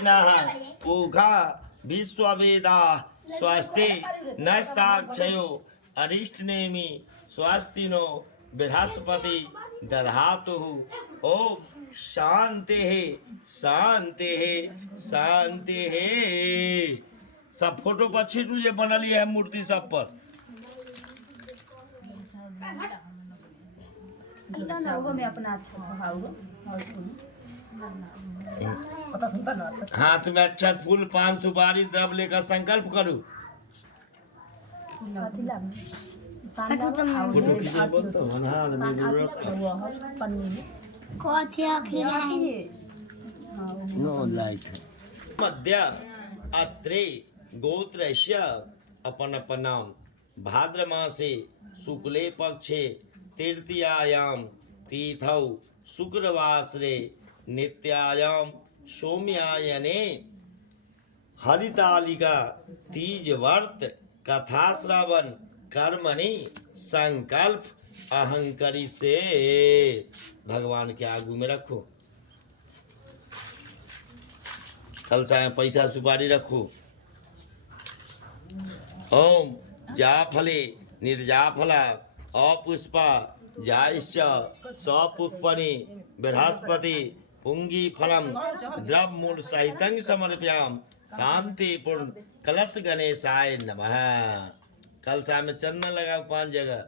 स्वस्तिनः पूषा विश्ववेदाः स्वस्ति नस्ताक्षयो अरिष्टनेमि स्वस्तिनो बृहस्पति दधातुः। ओम शांति शांति शांति। सब फोटो पर छीटू ये बनली है मूर्ति सब पर। हाथ में अच्छा फूल पान सुपारी द्रव्य लेकर संकल्प करूं। फोटो खींचे बोलते हो ना नो लाइट मध्य अत्रे गोत्रस्य अपन अपन नाम भाद्र मासे शुक्ले पक्षे तृतीयायां तिथौ शुक्रवासरे नित्यायां सोम्यायने हरितालिका तीज व्रत कथा श्रवण कर्मणि संकल्प अहंकरी से भगवान के आगू में रखो। कलसा में पैसा सुपारी रखो। ओम जाफले निर्जाफला अपुष्पा जायश्च सपुष्पनि बृहस्पति पुंगी फलम द्रव मूल सहितं समर्पयाम शांति पूर्ण कलश गणेशाय नमः। कलसा में चंदन लगा 5 जगह।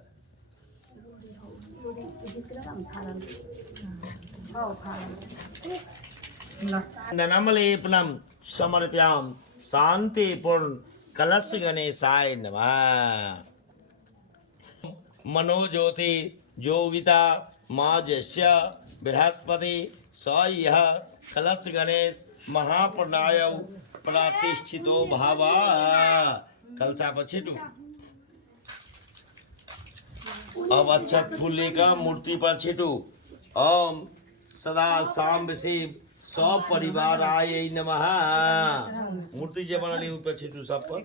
नमलेपनम समर्पयाम शांति पूर्ण कलश गणेशाय नमः। मनोज्योति योगिता माजस्य बृहस्पति स यह कलश गणेश महाप्रणाय प्रतिष्ठितो भावा। कलसा पर छिटू। अब अक्षत फूल लेकर मूर्ति पर छिटू। ओम सदा सांब शिव सब परिवार आये नमः। मूर्ति जे बनली ऊपर छिटू सब पर।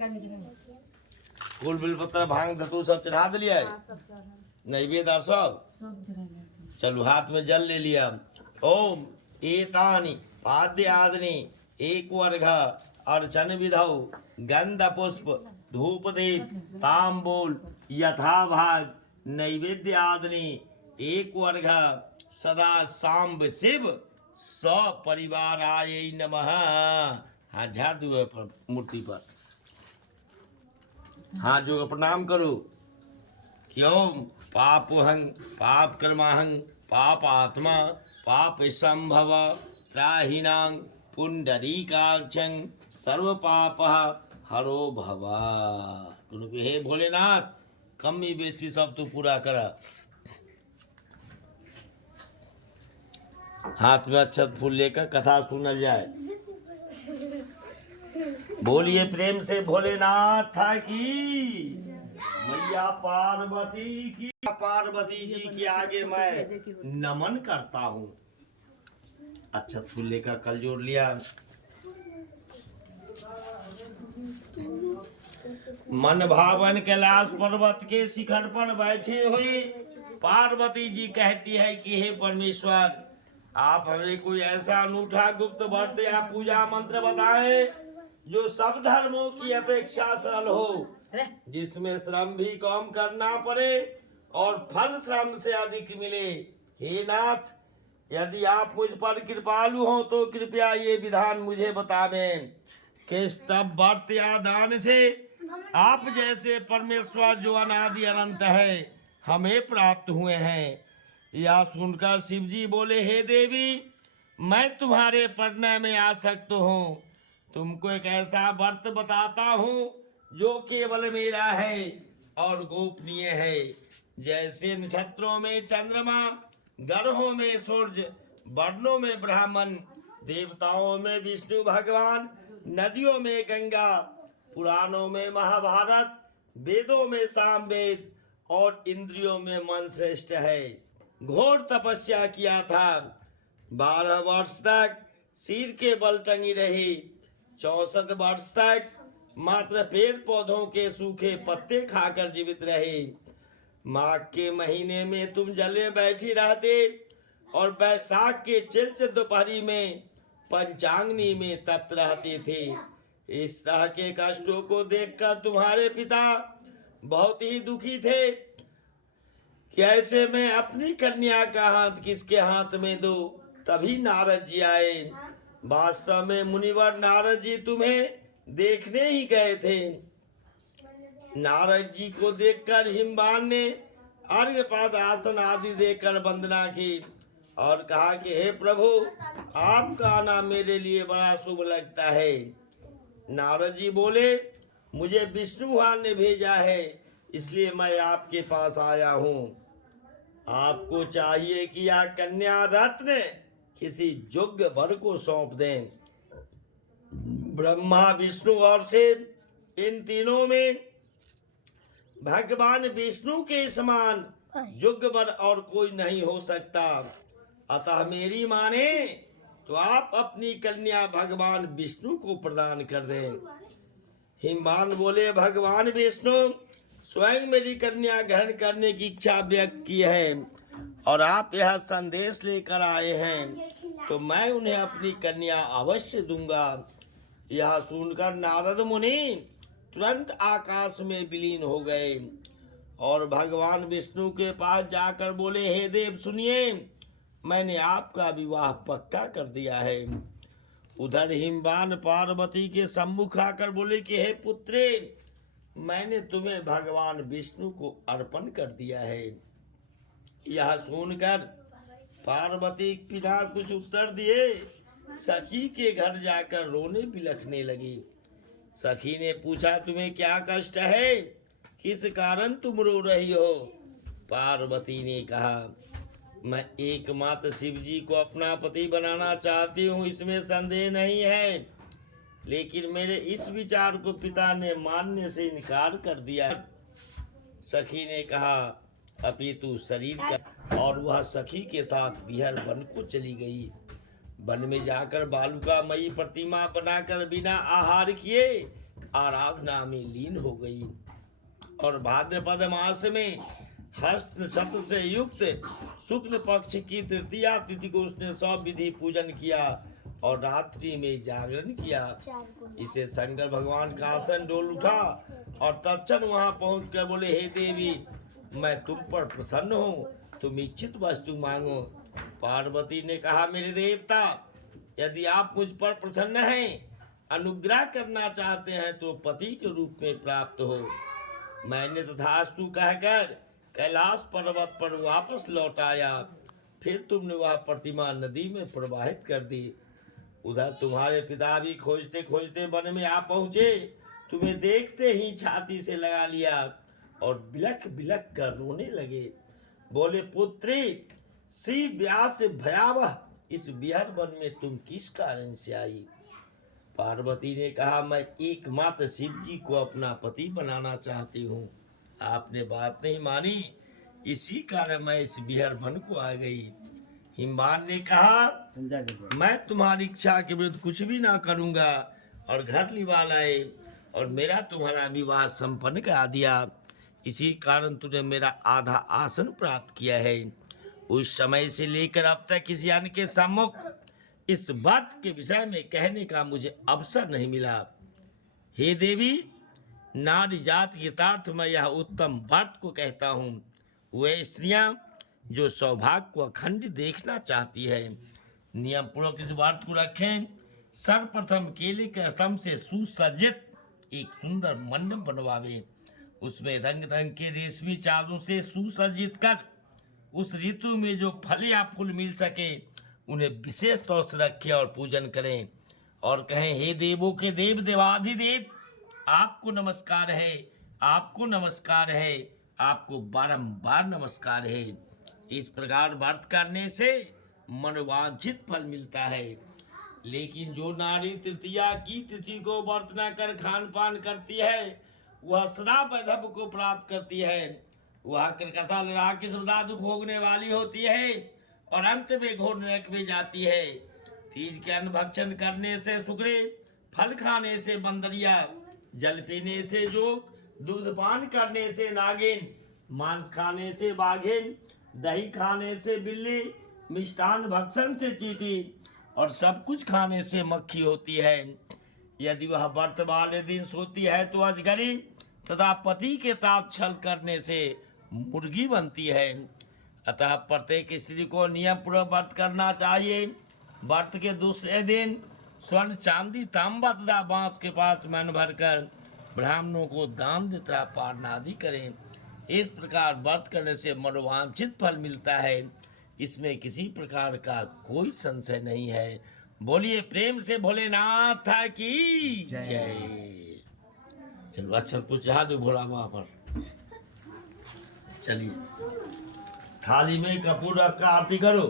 फूल बिलपत्र भांग धतूर सब चढ़ा दिलिया है। नैवेद्य और सब चलो हाथ में जल ले लिया। ओम एतानि पाद्यादनि एक वर्ग अर्चन विधौ गंध पुष्प धूप दीप तांबूल यथा भाग नैवेद्यादनि एक वर्ग सदा सांब शिव सपरिवार आये नमः। हाथ झाड़ दो मूर्ति पर। हाथ जो प्रणाम करो। क्यों पापहं पाप कर्माहं पाप आत्मा पाप संभव त्राहिनां पुंडरीकाक्षं सर्व पाप हरो भवा। क्योंकि हे भोलेनाथ कमी बेसी सब तू पूरा कर। हाथ में अक्षत फूल लेकर कथा सुनल जाए। बोलिए प्रेम से भोलेनाथ की मैया पार्वती की। पार्वती जी के आगे मैं नमन करता हूँ। अच्छा फूल लेकर कल जोड़ लिया। मन भावन कैलाश पर्वत के शिखर पर बैठे हुए पार्वती जी कहती है कि हे परमेश्वर आप हमें कोई ऐसा अनूठा गुप्त व्रत या पूजा मंत्र बताएं जो सब धर्मों की अपेक्षा सरल हो, जिसमें श्रम भी कम करना पड़े और फल श्रम से अधिक मिले। हे नाथ यदि आप मुझ पर कृपालु हो तो कृपया ये विधान मुझे बतावें कि तब व्रत या दान से आप जैसे परमेश्वर जो अनादि अनंत है हमें प्राप्त हुए हैं। यह सुनकर शिवजी बोले हे देवी मैं तुम्हारे प्रणय में आसक्त हूँ। तुमको एक ऐसा व्रत बताता हूँ जो केवल मेरा है और गोपनीय है। जैसे नक्षत्रों में चंद्रमा, ग्रहों में सूर्य, वर्णों में ब्राह्मण, देवताओं में विष्णु भगवान, नदियों में गंगा, पुराणों में महाभारत, वेदों में सामवेद और इंद्रियों में मन श्रेष्ठ है। घोर तपस्या किया था, 12 वर्ष तक सिर के बल टंगी रही, 64 वर्ष तक मात्र पेड़ पौधों के सूखे पत्ते खाकर जीवित रहे। माघ के महीने में तुम जल में बैठी रहते और बैसाख के चिलचिल दोपहरी में पंचाग्नि में तप्त रहते थे। इस तरह के कष्टों को देखकर तुम्हारे पिता बहुत ही दुखी थे कि ऐसे में अपनी कन्या का हाथ किसके हाथ में दो। तभी नारद जी आए। वास्तव में मुनिवर नारद जी तुम्हें देखने ही गए थे। नारद जी को देखकर हिमवान ने अर्घ्यपाद आसन आदि देकर वंदना की और कहा कि हे प्रभु, आपका आना मेरे लिए बड़ा शुभ लगता है। नारद जी बोले, मुझे विष्णु भगवान ने भेजा है, इसलिए मैं आपके पास आया हूँ। आपको चाहिए कि यह कन्या रत्न किसी योग्य वर को सौंप दें। ब्रह्मा, विष्णु और शिव, इन तीनों में भगवान विष्णु के समान योग्य वर और कोई नहीं हो सकता। अतः मेरी माने तो आप अपनी कन्या भगवान विष्णु को प्रदान कर दें। हिमवान बोले, भगवान विष्णु स्वयं मेरी कन्या ग्रहण करने की इच्छा व्यक्त की है और आप यह संदेश लेकर आए हैं, तो मैं उन्हें अपनी कन्या अवश्य दूंगा। यह सुनकर नारद मुनि तुरंत आकाश में विलीन हो गए और भगवान विष्णु के पास जाकर बोले, हे देव सुनिए, मैंने आपका विवाह पक्का कर दिया है। उधर हिमवान पार्वती के सम्मुख आकर बोले कि हे पुत्रे, मैंने तुम्हें भगवान विष्णु को अर्पण कर दिया है। यह सुनकर पार्वती बिना कुछ उत्तर दिए सखी के घर जाकर रोने बिलखने लगी। सखी ने पूछा, तुम्हें क्या कष्ट है, किस कारण तुम रो रही हो? पार्वती ने कहा, मैं एकमात्र शिव जी को अपना पति बनाना चाहती हूँ, इसमें संदेह नहीं है, लेकिन मेरे इस विचार को पिता ने मानने से इनकार कर दिया। सखी ने कहा, अपितु शरीर का, और वह सखी के साथ बिहर वन को चली गई। वन में जाकर बालुकामयी प्रतिमा बनाकर बिना आहार किए आराधना में लीन हो गई और भाद्रपद मास में हस्त नक्षत्र से युक्त शुक्ल पक्ष की तृतीया तिथि को उसने सब विधि पूजन किया और रात्रि में जागरण किया। इसे शंकर भगवान का आसन डोल उठा और तत्क्षण वहां पहुंचकर बोले, हे देवी, मैं तुम पर प्रसन्न हूँ, तुम इच्छित वस्तु मांगो। पार्वती ने कहा, मेरे देवता, यदि आप मुझ पर प्रसन्न हैं, अनुग्रह करना चाहते हैं, तो पति के रूप में प्राप्त हो। मैंने तथास्तु कहकर कैलाश पर्वत पर वापस लौट आया। फिर तुमने वह प्रतिमा नदी में प्रवाहित कर दी। उधर तुम्हारे पिता भी खोजते खोजते वन में आ पहुँचे। तुम्हें देखते ही छाती से लगा लिया और बिलख बिलख कर रोने लगे। बोले, पुत्री, सी व्यास भयावह इस बिहर वन में तुम किस कारण से आई? पार्वती ने कहा, मैं एकमात्र शिव जी को अपना पति बनाना चाहती हूँ। आपने बात नहीं मानी, इसी कारण मैं इस बिहर वन को आ गई। हिमवान ने कहा, मैं तुम्हारी इच्छा के विरुद्ध कुछ भी ना करूँगा और घर लिवा लाए और मेरा तुम्हारा विवाह संपन्न करा दिया। इसी कारण तुमने मेरा आधा आसन प्राप्त किया है। उस समय से लेकर अब तक किसी अन्य के सम्मुख इस बात के विषय में कहने का मुझे अवसर नहीं मिला। हे देवी, नारी जाति के यथार्थ में यह उत्तम बात को कहता हूँ। वे स्त्रियाँ जो सौभाग्य को अखंड देखना चाहती है, नियम पूर्वक इस बात को रखें। सर्वप्रथम केले के स्तंभ से सुसज्जित एक सुंदर मंडप बनवावे, उसमें रंग रंग के रेशमी चादरों से सुसज्जित कर उस ऋतु में जो फल या फूल मिल सके उन्हें विशेष तौर से रखें और पूजन करें और कहें, हे देवों के देव, देवाधिदेव, आपको नमस्कार है, आपको नमस्कार है, आपको बारंबार नमस्कार है। इस प्रकार व्रत करने से मनोवांछित फल मिलता है। लेकिन जो नारी तृतीया की तिथि को व्रत न कर खान पान करती है, वह सदा वैधव को प्राप्त करती है। वह कर्कशा लड़ा के सदा दुख भोगने वाली होती है और अंत में घोर नरक में जाती है। तीज के अन्न भक्षण करने से सुकरे, फल खाने से बंदरिया, जल पीने से जोग, दूध पान करने से नागिन, मांस खाने से बाघिन, दही खाने से बिल्ली, मिष्टान भक्षण से चींटी और सब कुछ खाने से मक्खी होती है। यदि वह व्रत वाले दिन सोती है तो अजगरी तथा पति के साथ छल करने से मुर्गी बनती है। अतः प्रत्येक स्त्री को नियम पूर्वक व्रत करना चाहिए। व्रत के दूसरे दिन स्वर्ण चांदी तांबा तथा बांस के पात्र मन भरकर ब्राह्मणों को दान तथा पारण आदि करें। इस प्रकार व्रत करने से मनोवांछित फल मिलता है, इसमें किसी प्रकार का कोई संशय नहीं है। बोलिए प्रेम से भोलेनाथ की जय। चलो अच्छा कुछ चढ़ा दो भोला वहां पर। चलिए थाली में कपूर रख कर आरती करो।